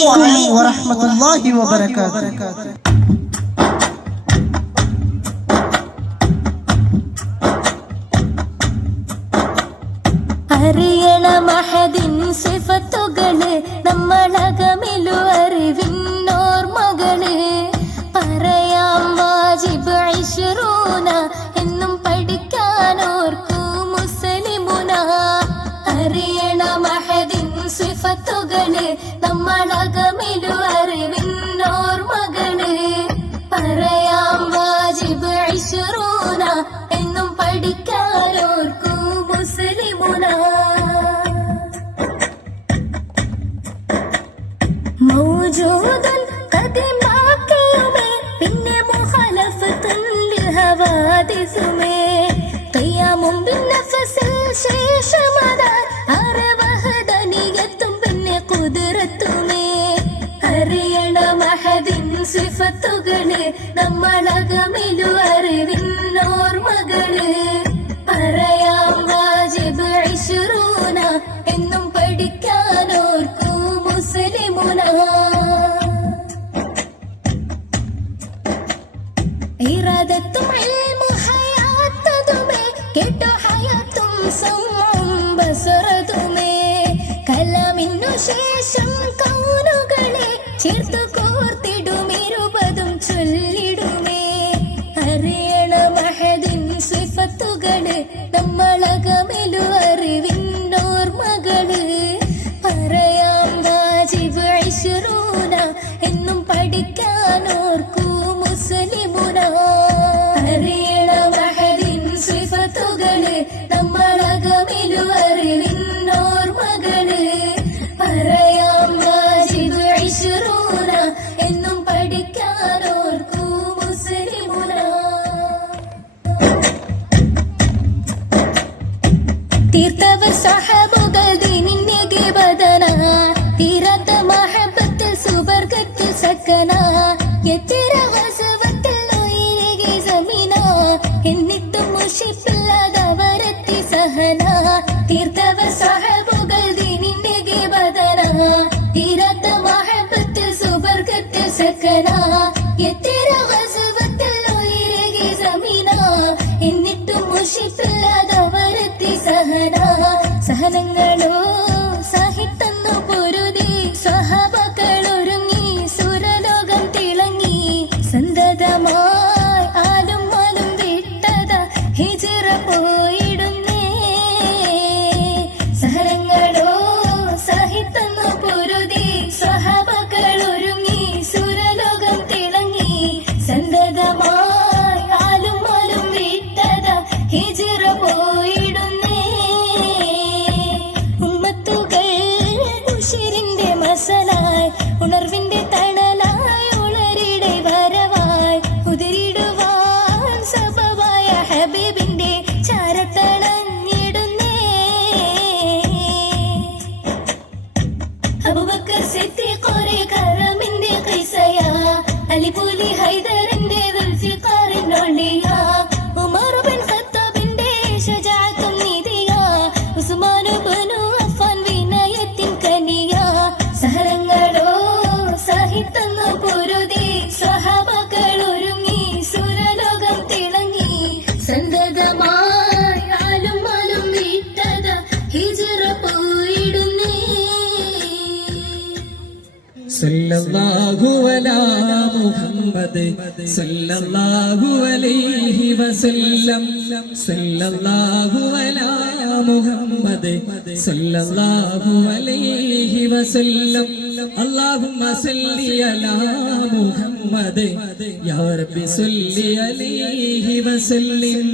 വറഹ്മത്തുള്ളാഹി വബറകാതുഹു. അറിയണ മഹദിൻ സിഫത്തുകള് നമ്മളകമിലു അറിവിന്നോർമകള് പറയാം വാജിബ് ഇശ്റൂന എന്നും പഠിക്കാനോർക്കൂ മുസ്ലിമുന. അറിയണ മഹദിൻ സിഫത്തുകള് നമ്മളകമിലു അറിവിന്നോർമകള് പറയാം വാജിബ് ഇശ്റൂന എന്നും പഠിക്കാനോർക്കൂ മുസ്ലിമുന. മൗജൂദൻ ഖദീമാക്കിയുമേ പിന്നെ മുഖലഫത്തുൻ ലിഹവാദിസുമേ ഖിയാമും ബിന്നഫസിൽ ശേഷമതാ അറവഹദനിയത്തും പിന്നെ ഖുദ്റത്തുമേ. അറിയണ മഹദിൻ സിഫത്തുകള് നമ്മളകമിലു അറിവിന്നോർമകള് പറയാം വാജിബ് ഇശ്റൂന എന്നും പഠിക്കാനോർക്കൂ മുസ്ലിമുന. ഇറാദത്തും ഇൽമു ഹയാത്തതുമേ കേട്ടോ ഹയാത്തും സമ്മും ബസറതുമേ കലാമിന്നു ശേഷം കൗനുകളെ ചേർത്തു കോർത്തിടും ഇരുപതും ചൊല്ലിടുമേ. അറിയണ മഹദിൻ സിഫത്തുകള് നമ്മളകമിലു അറിവിന്നോർമകള് പറയാം വാജിബ് ഇശ്റൂന എന്നും പഠിക്കാനോർക്കൂ മുസ്ലിമുന. അറിയണ മഹദിൻ സിഫത്തുകള് നമ്മളകമിലു അറിവിന്നോർമകള് പറയാം വാജിബ് ഇശ്റൂന എന്നും പഠിക്കാനോർക്കൂ മുസ്ലിമുന. തീർത്തവർ സഹബുകൾ ദീനിന്റെ ബദന തീരാത്ത മഹബത്തിൽ സുബർഗത്തിൽ സക്കന എത്തിര വസവത്തിൽ ഉയരുകെ സമീന എന്നിട്ടും മുഷിപ്പില്ലാതവരെത്തി സഹന. തീർത്തവർ സഹബുകൾ ദീനിന്റെ ബദന തീരാത്ത മഹബത്തിൽ സുബർഗത്തിൽ സക്കന എത്തിര വസവത്തിൽ ഉയരുകെ സമീന എന്നിട്ടും മുഷിപ്പില്ലാതവരെത്തി സഹന. സഹനങ്ങളോ സഹിത്തന്നു പൊരുതി സ്വഹാബകളൊരുങ്ങി സുരലോകം തിളങ്ങി സന്തതമായി ആലും മാലും വിട്ടത ഹിജ്റ പോയിടുന്നേ. സഹനങ്ങളോ സഹിത്തന്നു പൊരുതി സ്വഹാബകളൊരുങ്ങി സുരലോകം തിളങ്ങി സന്തതമായി ആലും മാലും വിട്ടത ഹിജ്റ പോയിടുന്നേ. ഉമ്മത്തുകൾ ഉശിരിന്റെ മസലായി ഉണർവിന്റെ തണലായി ഉളരിടെ വരവായി ഉതിരിടുവാൻ സബബായ ഹബീബിന്റെ ചാരത്തണഞ്ഞിടുന്നേ. അബൂബക്കർ സിദ്ദീഖ് ഒരേ കറമിന്റെ ഖൈസയ അലിപുലി ഹൈദറിന്റെ ദുൽഫിഖാറിനൊളിയ ഉമർ ബിൻ ഖത്താബിന്റെ ശജാഅത്തും നീതിയ ഉസ്മാൻ ഇബ്നു അഫ്ഫാൻ വിനയത്തിൻ കനിയ. സഹനങ്ങളോ സഹിത്തന്നു പൊരുതി സ്വഹാബകളൊരുങ്ങി സുരലോകം തിളങ്ങി സന്തതമായി ആലും മാലും വിട്ടത ഹിജ്റ പോയിടുന്നേ. സല്ലല്ലാഹു അലാ മുഹമ്മദ് സല്ലല്ലാഹു അലൈഹി വസല്ലം. സല്ലല്ലാഹു അലാ മുഹമ്മദ് സല്ലല്ലാഹു അലൈഹി വസല്ലം. അല്ലാഹുമ്മ സല്ലി അലാ മുഹമ്മദ് യാ റബ്ബി സല്ലി അലൈഹി വസല്ലം.